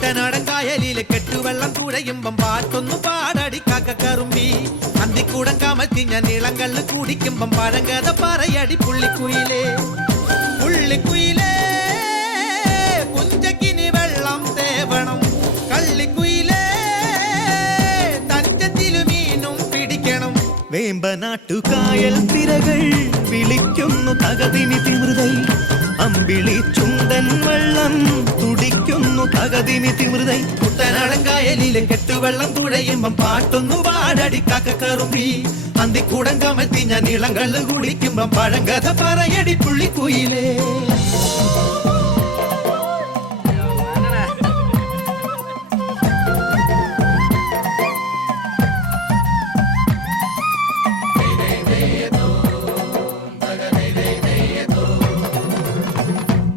കുട്ടനാടൻ കായലിലെ കെട്ടുവെള്ളം കുഴയുമ്പം പാട്ടൊന്നു പാടടി കാക്കക്കറുമ്പി അന്തിക്കൂടം കമത്തി ഞാൻ ഇളങ്കള്ള് കുടിക്കുമ്പം പഴങ്കഥ പറയടി പുള്ളിക്കുയിലേ. പുള്ളിക്കുയിലേ കുഞ്ചക്കിനി വെള്ളം തേവണം. കള്ളിക്കുയിലേ തഞ്ചത്തിലു മീനും പിടിക്കണം. വേമ്പനാട്ടുകായൽ തിരകൾ വിളിക്കുന്നു തകതിനി തിമൃതൈ. അമ്പിളി തകതിനി തിമൃതൈ കുട്ടനാടൻ കായലിലെ കെട്ടുവെള്ളം തുഴയുമ്പം പാട്ടൊന്നു പാടടി കാക്കക്കറുമ്പി അന്തിക്കൂടം കമത്തി ഞാൻ ഇളങ്കള്ള് കുടിക്കുമ്പം പഴങ്കഥ പറയടി പുള്ളിക്കുയിലേ.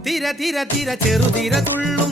തിര തിര തിര ചെറുതിര തുള്ളും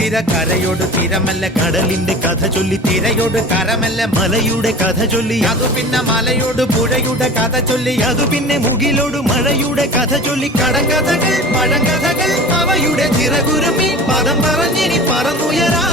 തിര കരയോട് തിരമല്ല കടലിന്റെ കഥ ചൊല്ലി തിരയോട് കരമല്ല മലയുടെ കഥ ചൊല്ലി. അതു പിന്നെ മലയോട് പുഴയുടെ കഥ ചൊല്ലി അതു പിന്നെ മുകിലോട് മഴയുടെ കഥ ചൊല്ലി. കടങ്കഥകൾ പഴങ്കഥകൾ അവയുടെ ചിറകുരുമി പദം പറഞ്ഞിനി പറന്നുയരാ.